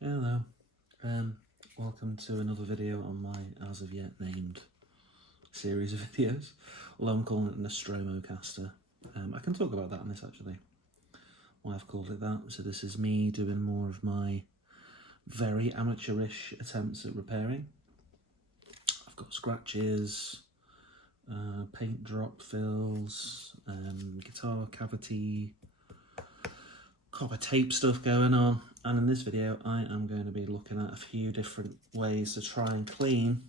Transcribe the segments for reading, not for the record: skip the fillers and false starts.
Hello, welcome to another video on my as of yet named series of videos, although I'm calling it Nostromocaster. I can talk about that in this actually, why I've called it that. So this is me doing more of my very amateurish attempts at repairing. I've got scratches, paint drop fills, guitar cavity, copper tape stuff going on, and in this video I am going to be looking at a few different ways to try and clean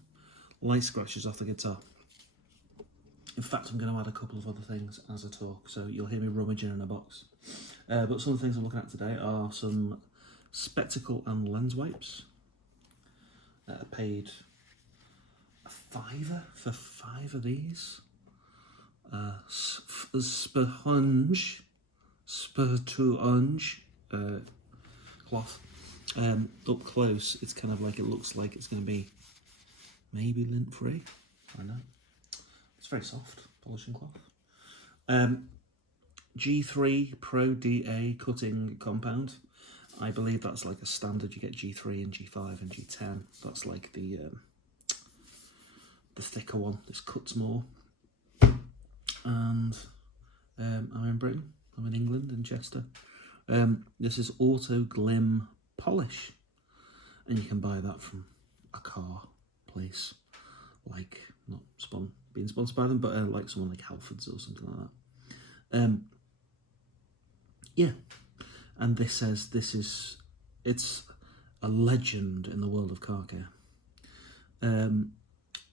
light scratches off the guitar. In fact, I'm going to add a couple of other things as I talk, so you'll hear me rummaging in a box. But some of the things I'm looking at today are some spectacle and lens wipes. I paid a £5 for 5 of these. Sponge cloth. Up close, it's kind of like, it looks like it's going to be maybe lint free. I know. It's very soft, polishing cloth. G3 Pro DA cutting compound. I believe that's like a standard. You get G3 and G5 and G10. That's like the thicker one. This cuts more. And I'm in Britain. I'm in England, in Chester. This is Auto Glim Polish, and you can buy that from a car place, like, not being sponsored by them, but like someone like Halfords or something like that. Yeah, and this says it's a legend in the world of car care. And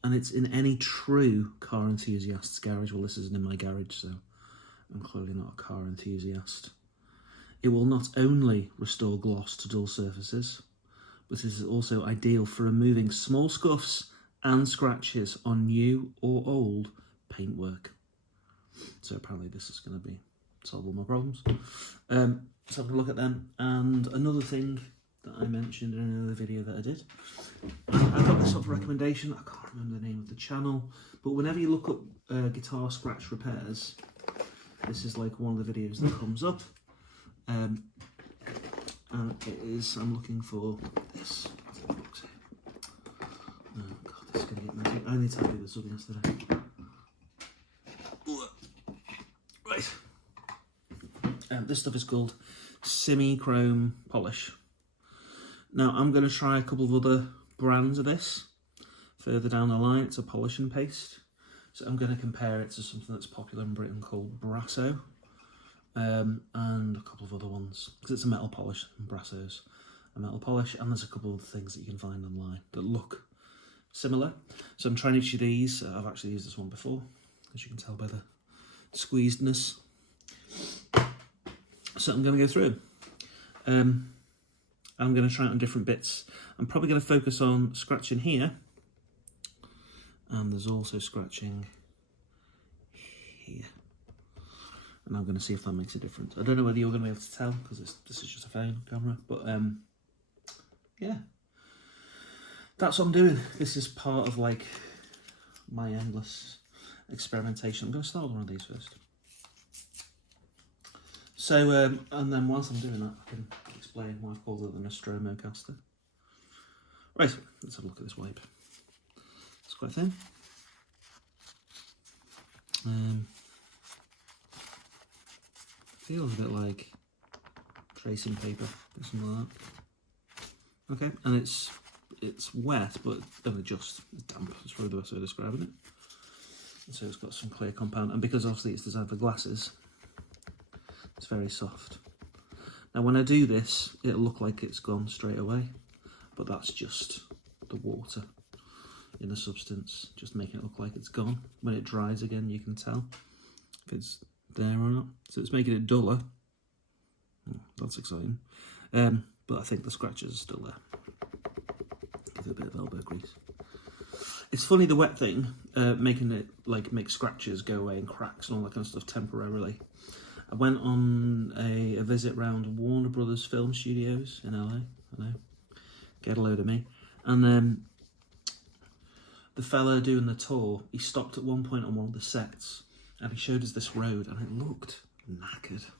it's in any true car enthusiast's garage. Well, this isn't in my garage, so I'm clearly not a car enthusiast. It will not only restore gloss to dull surfaces, but it is also ideal for removing small scuffs and scratches on new or old paintwork. So apparently this is going to be solve all my problems. So have a look at them. And another thing that I mentioned in another video that I did, I got this off recommendation. I can't remember the name of the channel, but whenever you look up guitar scratch repairs, this is like one of the videos that comes up. And it is, I'm looking for this. Oh god, this is going to get messy. I need to do this up yesterday. Right. This stuff is called semi-chrome polish. Now I'm going to try a couple of other brands of this further down the line. It's a polishing paste. So I'm going to compare it to something that's popular in Britain called Brasso. And a couple of other ones, because it's a metal polish, and Brasso's a metal polish, and there's a couple of things that you can find online that look similar. So I'm trying each of these. I've actually used this one before, as you can tell by the squeezedness. So I'm going to go through them. I'm going to try it on different bits. I'm probably going to focus on scratching here, and there's also scratching here. And I'm going to see if that makes a difference. I don't know whether you're going to be able to tell, because this is just a phone camera, but yeah. That's what I'm doing. This is part of like my endless experimentation. I'm going to start with one of these first. So, and then whilst I'm doing that, I can explain why I've called it the Nostromocaster. Right, let's have a look at this wipe. It's quite thin. Feels a bit like tracing paper or something like that. Okay, and it's wet, but only just damp. That's probably the best way of describing it. And so it's got some clear compound, and because obviously it's designed for glasses, it's very soft. Now when I do this, it'll look like it's gone straight away, but that's just the water in the substance, just making it look like it's gone. When it dries again, you can tell if it's there or not. So it's making it duller. That's exciting. But I think the scratches are still there. Give it a little bit of grease. It's funny, the wet thing, making it like make scratches go away and cracks and all that kind of stuff temporarily. I went on a visit round Warner Brothers Film Studios in LA. I know, get a load of me. And the fella doing the tour, he stopped at one point on one of the sets, and he showed us this road, and it looked knackered,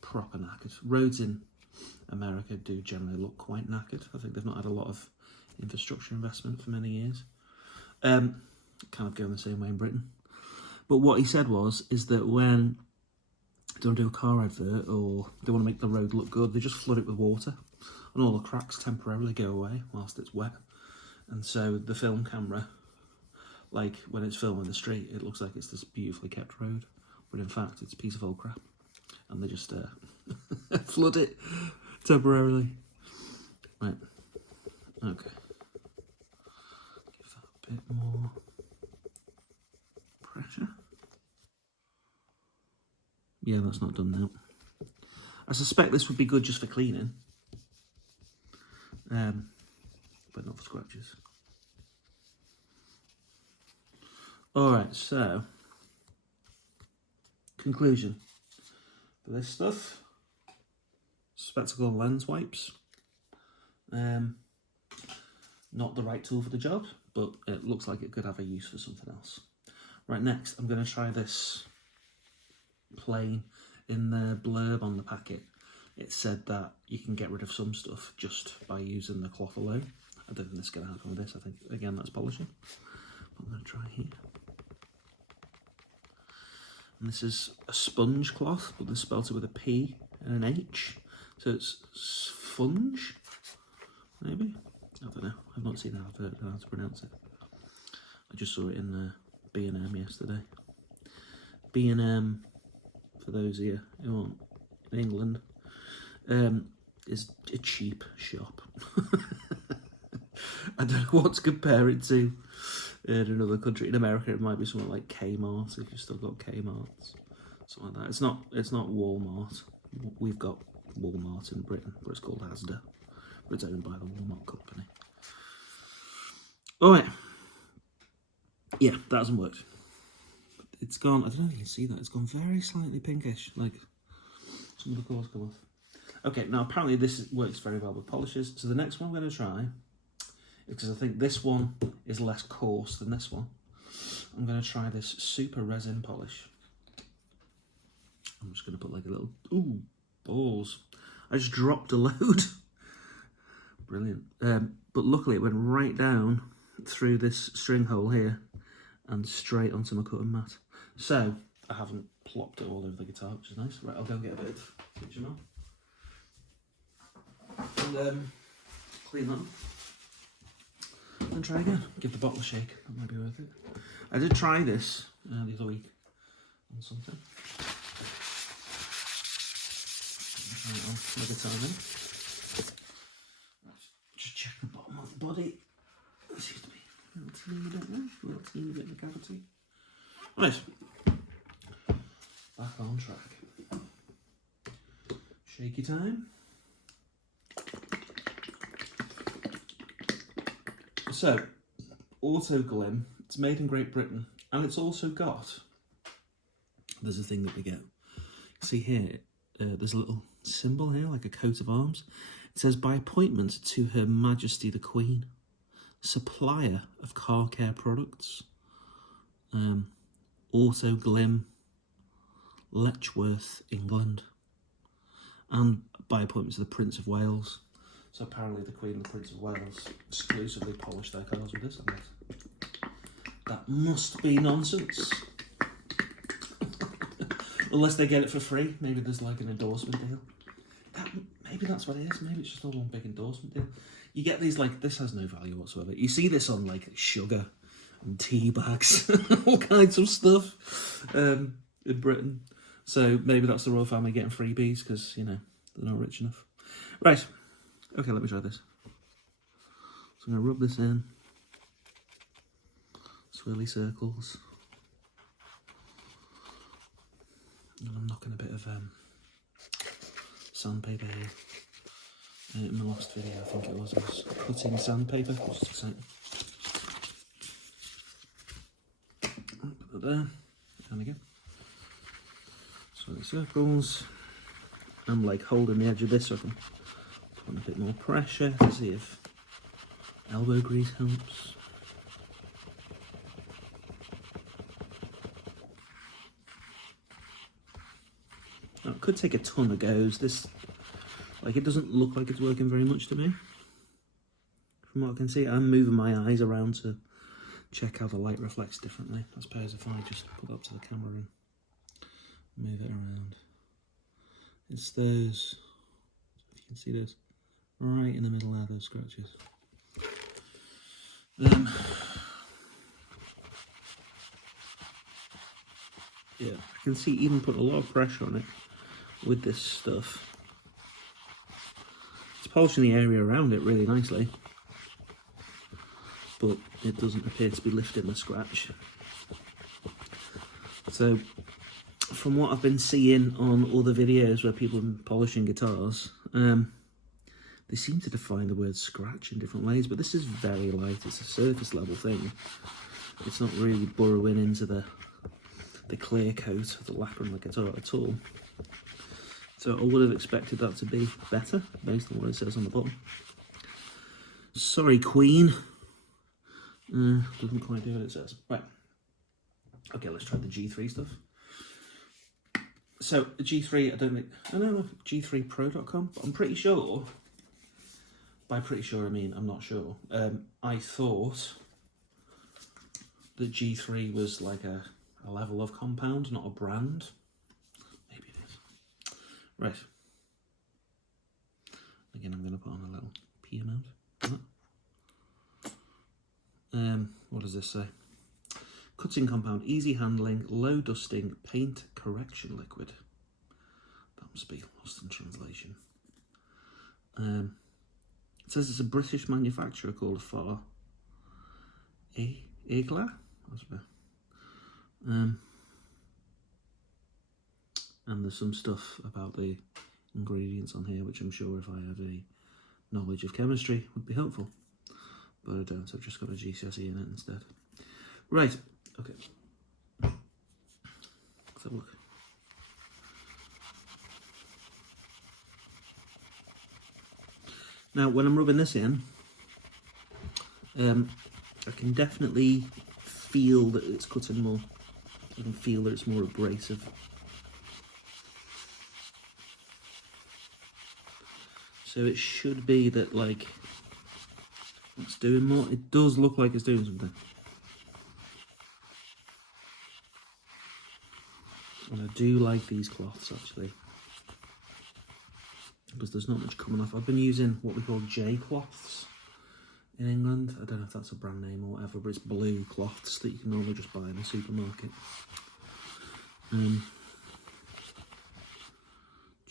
proper knackered. Roads in America do generally look quite knackered. I think they've not had a lot of infrastructure investment for many years. Kind of going the same way in Britain. But what he said is that when they want to do a car advert or they want to make the road look good, they just flood it with water and all the cracks temporarily go away whilst it's wet. And so the film camera, like when it's filming the street, it looks like it's this beautifully kept road, but in fact it's a piece of old crap. And they just flood it temporarily. Right, okay. Give that a bit more pressure. Yeah, that's not done now. I suspect this would be good just for cleaning, but not for scratches. Alright, so, conclusion for this stuff: spectacle and lens wipes. Not the right tool for the job, but it looks like it could have a use for something else. Right, next I'm going to try this plain. In the blurb on the packet, it said that you can get rid of some stuff just by using the cloth alone. I don't think this is going to happen with this. I think, again, that's polishing. I'm going to try here. And this is a sponge cloth, but they spelled it with a P and an H. So it's sponge, maybe? I don't know. I've not seen that advert. I don't know how to pronounce it. I just saw it in B&M yesterday. B&M, for those of you who aren't in England, is a cheap shop. I don't know what to compare it to in another country. In America, it might be something like Kmart, if you've still got Kmarts, something like that. It's not Walmart. We've got Walmart in Britain, but it's called Asda, but it's owned by the Walmart company. All right. Yeah, that hasn't worked. It's gone, I don't know if you can see that, it's gone very slightly pinkish, like some of the colours come off. Okay, now apparently this works very well with polishes, so the next one I'm going to try, because I think this one is less coarse than this one, I'm going to try this super resin polish. I'm just going to put like a little, ooh, balls. I just dropped a load. Brilliant. But luckily it went right down through this string hole here and straight onto my cutting mat. So, I haven't plopped it all over the guitar, which is nice. Right, I'll go and get a bit of bitumen and clean that up. And try again. Give the bottle a shake. That might be worth it. I did try this the other week on something. Try it on another time then. Just check the bottom of the body. There seems to be a little teeny bit there. A little teeny bit in the cavity. Right. Back on track. Shaky time. So, Auto Glim, it's made in Great Britain, and it's also got, there's a thing that we get. See here, there's a little symbol here, like a coat of arms. It says, by appointment to Her Majesty the Queen, supplier of car care products. Auto Glim, Letchworth, England. And by appointment to the Prince of Wales. So apparently the Queen and the Prince of Wales exclusively polish their cars with this. That must be nonsense. Unless they get it for free. Maybe there's like an endorsement deal. Maybe that's what it is. Maybe it's just all one big endorsement deal. You get these, like, this has no value whatsoever. You see this on like sugar and tea bags, all kinds of stuff in Britain. So maybe that's the royal family getting freebies because, you know, they're not rich enough. Right. Okay, let me try this. So I'm going to rub this in. Swirly circles. And I'm knocking a bit of sandpaper here. In my last video, I think it was cutting sandpaper. Just exciting. Put that there. And again. Swirly circles. I'm like holding the edge of this so I can put a bit more pressure to see if elbow grease helps. Now, it could take a ton of goes. This Like, it doesn't look like it's working very much to me. From what I can see, I'm moving my eyes around to check how the light reflects differently. I suppose if I just put up to the camera and move it around. It's those, if you can see those, right in the middle there, those scratches. Yeah, I can see even put a lot of pressure on it with this stuff. It's polishing the area around it really nicely, but it doesn't appear to be lifting the scratch. So, from what I've been seeing on other videos where people have been polishing guitars, they seem to define the word scratch in different ways, but this is very light. It's a surface level thing. It's not really burrowing into the clear coat of the lacquer on the guitar at all. So I would have expected that to be better based on what it says on the bottom. Sorry, Queen. Doesn't quite do what it says. Right. Okay, let's try the G3 stuff. So the G3, I know G3Pro.com, but I'm pretty sure. By pretty sure, I mean I'm not sure. I thought that G3 was like a level of compound, not a brand. Maybe it is. Right. Again, I'm going to put on a little P amount. What does this say? Cutting compound, easy handling, low dusting, paint correction liquid. That must be lost in translation. It says it's a British manufacturer called Far Igla. And there's some stuff about the ingredients on here, which I'm sure if I had a knowledge of chemistry would be helpful. But I don't, so I've just got a GCSE in it instead. Right, okay. Let's have a look. Now, when I'm rubbing this in, I can definitely feel that it's cutting more. I can feel that it's more abrasive. So it should be that, like, it's doing more. It does look like it's doing something. And I do like these cloths, actually, because there's not much coming off. I've been using what we call J cloths in England. I don't know if that's a brand name or whatever, but it's blue cloths that you can normally just buy in a supermarket. Do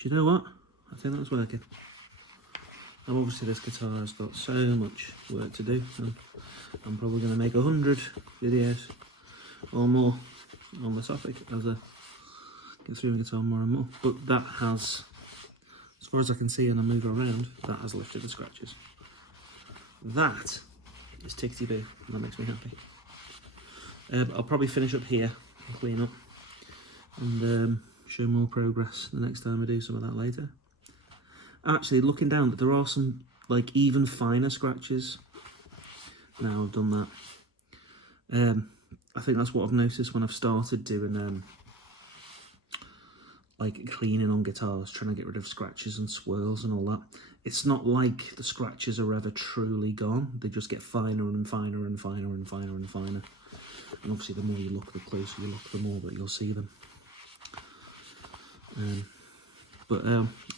you know what? I think that's working. Now, obviously this guitar has got so much work to do, and I'm probably going to make 100 videos or more on the topic as I get through the guitar more and more. But that has, as far as I can see and I move around, that has lifted the scratches. That is tickety-boo, and that makes me happy. I'll probably finish up here and clean up and show more progress the next time I do some of that later. Actually, looking down, there are some like even finer scratches. Now I've done that. I think that's what I've noticed when I've started doing like cleaning on guitars, trying to get rid of scratches and swirls and all that. It's not like the scratches are ever truly gone. They just get finer and finer and finer and finer and finer. And obviously the more you look, the closer you look, the more that you'll see them. I'm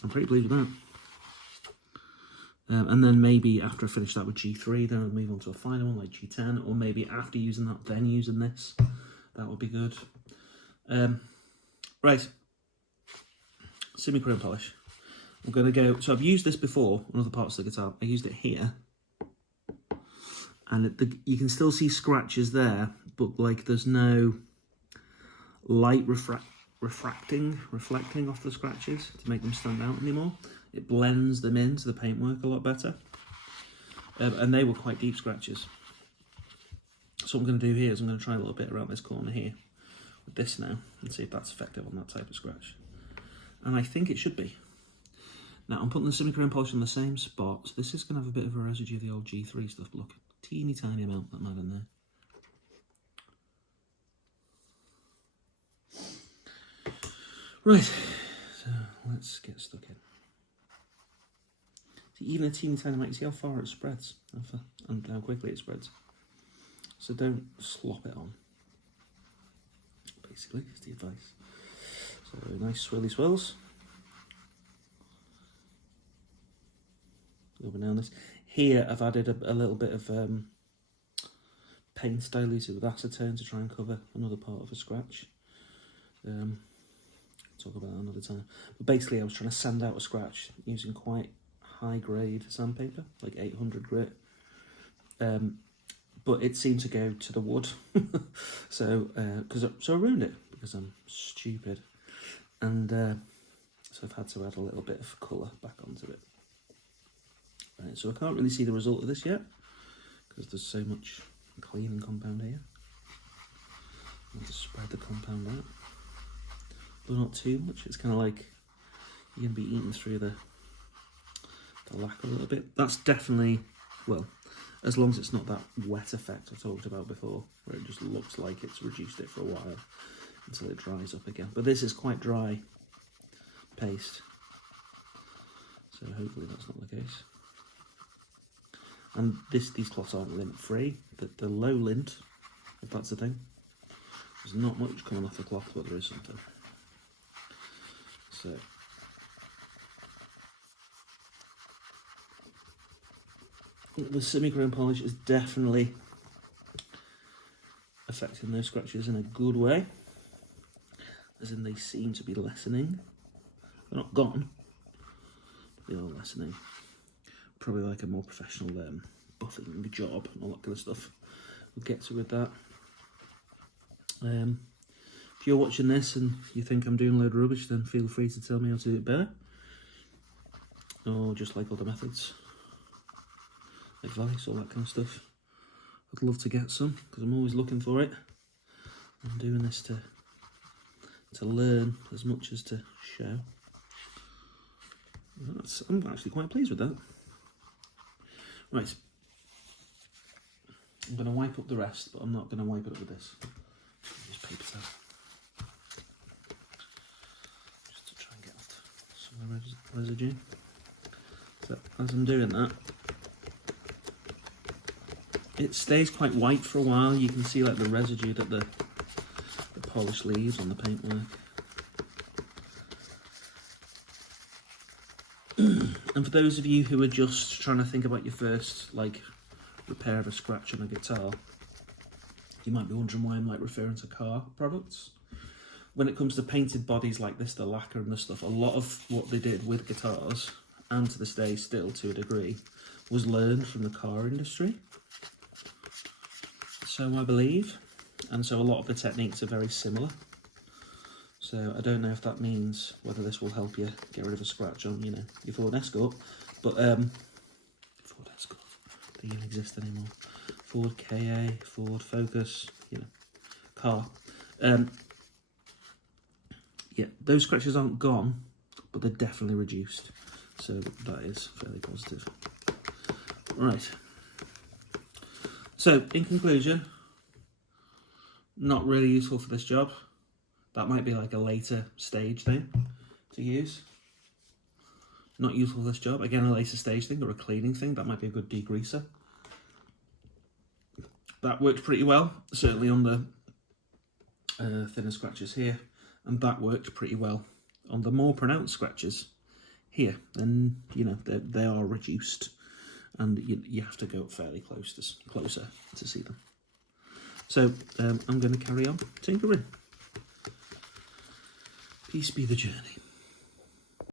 pretty pleased with that. And then maybe after I finish that with G3, then I'll move on to a final one like G10, or maybe after using that, then using this. That would be good. Right. Semi-chrome polish. I'm going to go, so I've used this before on other parts of the guitar. I used it here. And you can still see scratches there, but like there's no light reflecting off the scratches to make them stand out anymore. It blends them into the paintwork a lot better. And they were quite deep scratches. So what I'm going to do here is I'm going to try a little bit around this corner here with this now and see if that's effective on that type of scratch. And I think it should be. Now I'm putting the semi-chrome polish in the same spot, so this is going to have a bit of a residue of the old G3 stuff, but look, teeny tiny amount that might in there. Right, so let's get stuck in. Even a teeny tiny amount, you see how far it spreads and how quickly it spreads. So don't slop it on. Basically, is the advice. So nice swirly swirls. Over now on this. Here I've added a little bit of paint diluted with acetone to try and cover another part of a scratch. Talk about that another time. But basically I was trying to sand out a scratch using quite high grade sandpaper, like 800 grit. But it seemed to go to the wood. So I ruined it because I'm stupid. And so I've had to add a little bit of colour back onto it. Right, so I can't really see the result of this yet because there's so much cleaning compound here. I'll just spread the compound out, but not too much. It's kind of like you're going to be eating through the lacquer a little bit. That's definitely, well, as long as it's not that wet effect I talked about before, where it just looks like it's reduced it for a while until it dries up again. But this is quite dry paste, so hopefully that's not the case. And these cloths aren't lint free. The low lint, if that's the thing. There's not much coming off the cloth, but there is something. So the semi-grain polish is definitely affecting those scratches in a good way, as in they seem to be lessening. They're not gone, but they are lessening. Probably like a more professional buffing job and all that kind of stuff. We'll get to with that. If you're watching this and you think I'm doing a load of rubbish, then feel free to tell me how to do it better, or just like other methods, advice, all that kind of stuff. I'd love to get some because I'm always looking for it. I'm doing this to learn as much as to show. I'm actually quite pleased with that. Right, I'm going to wipe up the rest, but I'm not going to wipe it up with this. Use paper towel. Just to try and get off some of the residue. So as I'm doing that, it stays quite white for a while. You can see like the residue that the polish leaves on the paintwork. And for those of you who are just trying to think about your first like repair of a scratch on a guitar, you might be wondering why I'm like referring to car products. When it comes to painted bodies like this, the lacquer and the stuff, a lot of what they did with guitars, and to this day still to a degree, was learned from the car industry. So I believe, and so a lot of the techniques are very similar. So I don't know if that means whether this will help you get rid of a scratch on, you know, your Ford Escort, but Ford Escort, they don't exist anymore. Ford KA, Ford Focus, you know, car. Yeah, those scratches aren't gone, but they're definitely reduced. So that is fairly positive. Right. So in conclusion, not really useful for this job. That might be like a later stage thing to use. Not useful for this job. Again, a later stage thing or a cleaning thing. That might be a good degreaser. That worked pretty well, certainly on the thinner scratches here. And that worked pretty well on the more pronounced scratches here. Then, you know, they are reduced. And you have to go up fairly closer to see them. So I'm going to carry on tinkering. Peace be the journey.